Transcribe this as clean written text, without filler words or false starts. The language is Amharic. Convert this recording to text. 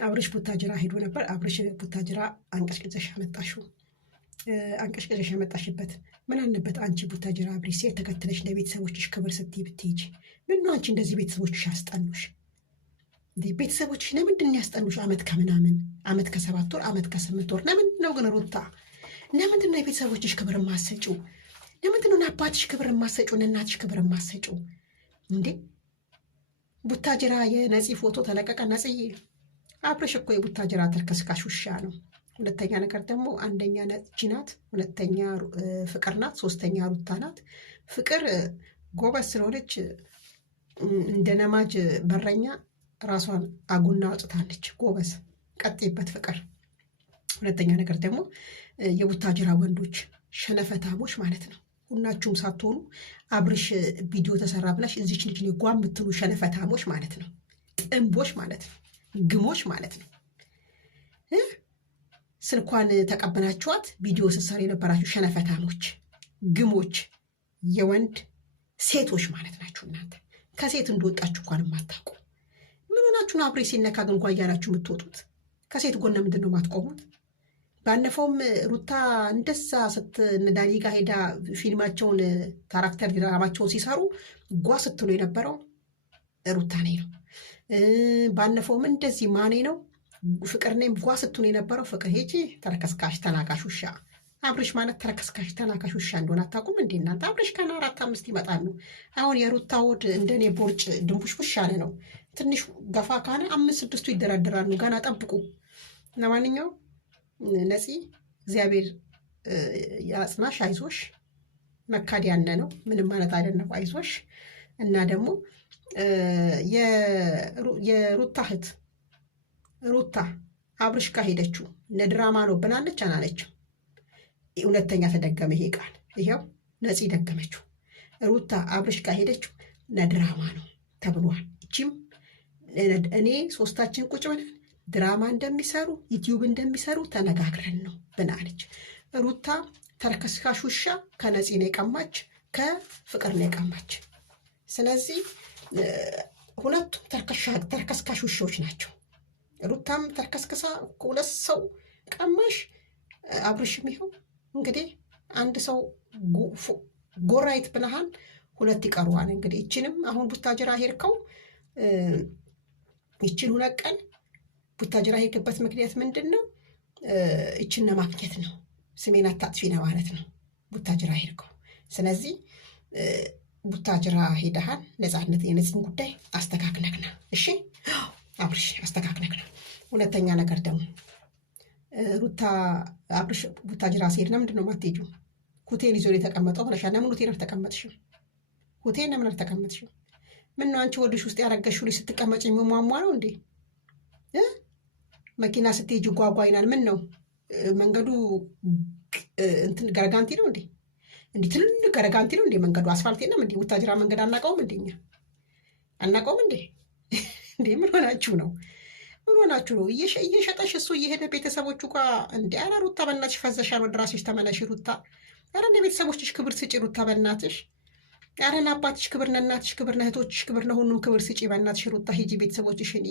አብርሽ ቡታጅራ ሄዶ ነበር። አብርሽ ቡታጅራ አንቀሽቅዘሽ አመጣሽው። አንቀሽቅዘሽ ያመጣሽበት ምን አለበት? አንቺ ቡታጅራ አብሪ ሴት ተከትለሽ ለቤተሰቦችሽ ክብር ስትይ ብትሄጂ። ምን ነው አንቺ እንደዚህ ቤተሰቦችሽ ያስጠኑሽ? ቤተሰቦችሽ ለምንድን ያስጠኑሽ? አመት ከምናምን አመት ከ7 ወር አመት ከ8 ወር ለምንድን ነው ግን ሩታ? ለምንድን ነው የቤተሰቦችሽ ክብር ማሰጪው? ለምንድን ነው አባትሽ ክብር ማሰጪው? ለእናትሽ ክብር ማሰጪው እንዴ? ቡታጅራ የነፂ ፎቶ ተለቀቀ። ነፂዬ አብርሽ እኮ የቡታጅራ ተልከስካሽ ውሻ ነው። ሁለተኛ ነገር ደግሞ አንደኛ ነፂ ናት፣ ሁለተኛ ፍቅር ናት፣ ሶስተኛ ሩታ ናት። ፍቅር ጎበዝ ስለሆነች እንደ ነማጅ በረኛ ራሷን አጉና አውጥታለች። ጎበዝ ቀጤበት ፍቅር። ሁለተኛ ነገር ደግሞ የቡታጅራ ወንዶች ሸነፈታሞች ማለት ነው። ሁላችሁም ሳትሆኑ አብርሽ ቪዲዮ ተሰራ ብላሽ እዚች ልጅ ጓ የምትሉ ሸነፈታሞች ማለት ነው። ጥንቦች ማለት ነው። ግሞች ማለት ነው። ስልኳን ተቀበላችኋት ቪዲዮ ስትሰሩ የነበራችሁ ሸነፈታሞች፣ ግሞች፣ የወንድ ሴቶች ማለት ናችሁ እናንተ። ከሴት እንደወጣችሁ እንኳን የማታውቁ ምን ሆናችሁን? አብሬ ሲነካ ግን እንኳን እያላችሁ የምትወጡት ከሴት ጎን ምንድን ነው የማትቆሙት? ባለፈውም ሩታ እንደዛ ዳኒ ጋር ሄዳ ፊልማቸውን ካራክተር ድራማቸውን ሲሰሩ ጓ ስትሉ የነበረው ሩታ ኔ ነው። ባለፈውም እንደዚህ ማኔ ነው ፍቅር ኔም ጓ ስትሉ የነበረው ፍቅር። ሄጂ ተረከስካሽ ተናካሽ ውሻ። አብርሽ ማለት ተረከስካሽ ተናካሽ ውሻ እንደሆነ አታውቁም እንዴ እናንተ? አብርሽ ከና 4-5 ይመጣሉ። አሁን የሩታ ወድ እንደኔ ቦርጭ ድንቡሽቡሽ ያለ ነው። ትንሽ ገፋ ካለ 5-6ቱ ይደራደራሉ። ገና ጠብቁ። ለማንኛውም ነፂ እግዚአብሔር ያጽናሽ፣ አይዞሽ። መካድ ያነ ነው ምንም ማለት አይደለም። አይዞሽ። እና ደግሞ የሩታ እህት ሩታ አብርሽ ጋር ሄደችው ለድራማ ነው ብላለች አላለችም? ሁለተኛ ተደገመ ይሄ ቃል። ይሄው ነፂ ደገመችው። ሩታ አብርሽ ጋር ሄደችው ለድራማ ነው ተብሏል። እቺም እኔ ሶስታችን ቁጭ ብለን ድራማ እንደሚሰሩ ዩቲዩብ እንደሚሰሩ ተነጋግረን ነው ብላለች። ሩታ ተርከስካሽ ውሻ ከነፂ ነው የቀማች፣ ከፍቅር ነው የቀማች። ስለዚህ ሁለቱም ተርከስካሽ ውሾች ናቸው። ሩታም ተርከስክሳ 2 ሰው ቀማሽ፣ አብርሽም ይኸው እንግዲህ አንድ ሰው ጎራይት ብለሃል፣ 2 ይቀሩዋል። እንግዲህ ይችንም አሁን ቡታጅራ ሄድከው ይችን 2 ቀን ቡታጅራ ሄድክበት ምክንያት ምንድን ነው? ይችን ለማግኘት ነው። ስሜን አታጥፊ ነው ማለት ነው ቡታጅራ ሄድከው። ስለዚህ ቡታጅራ ሄደሃል፣ ነፃነት የነፂን ጉዳይ አስተካክለክና። እሺ አብርሽ አስተካክለክና። ሁለተኛ ነገር ደግሞ ሩታ አብርሽ ቡታጅራ ሲሄድ ለምንድን ነው የማትሄጂው? ሆቴል ይዞ የተቀመጠው ብለሻል። ለምን ሆቴል አልተቀመጥሽም? ሆቴል ለምን አልተቀመጥሽም? ምን ነው አንቺ ወድሽ ውስጥ ያረገሽው ልጅ ስትቀመጭ የሚሟሟ ነው እንዴ? መኪና ስትሄጂ ጓጓ ይናል። ምን ነው መንገዱ እንትን ገረጋንቲ ነው እንዴ? እንዲህ ትልልቅ ገረጋንቲ ነው እንዴ መንገዱ? አስፋልት የለም እንዴ? ቡታጅራ መንገድ አናውቀውም እንዴ? እኛ አናውቀውም እንዴ? እንዴ ምን ሆናችሁ ነው? ምን ሆናችሁ ነው? እየሸጠሽ እሱ እየሄደ ቤተሰቦቹ ጋር እንዴ? ኧረ ሩታ በእናትሽ ፈዘሻል። ወደ ራስሽ ተመለሽ ሩታ። ኧረ ለቤተሰቦችሽ ክብር ስጪ ሩታ በእናትሽ። ኧረ ለአባትሽ ክብር፣ ለእናትሽ ክብር፣ ለእህቶችሽ ክብር፣ ለሁሉም ክብር ስጪ በእናትሽ ሩታ። ሂጂ ቤተሰቦችሽን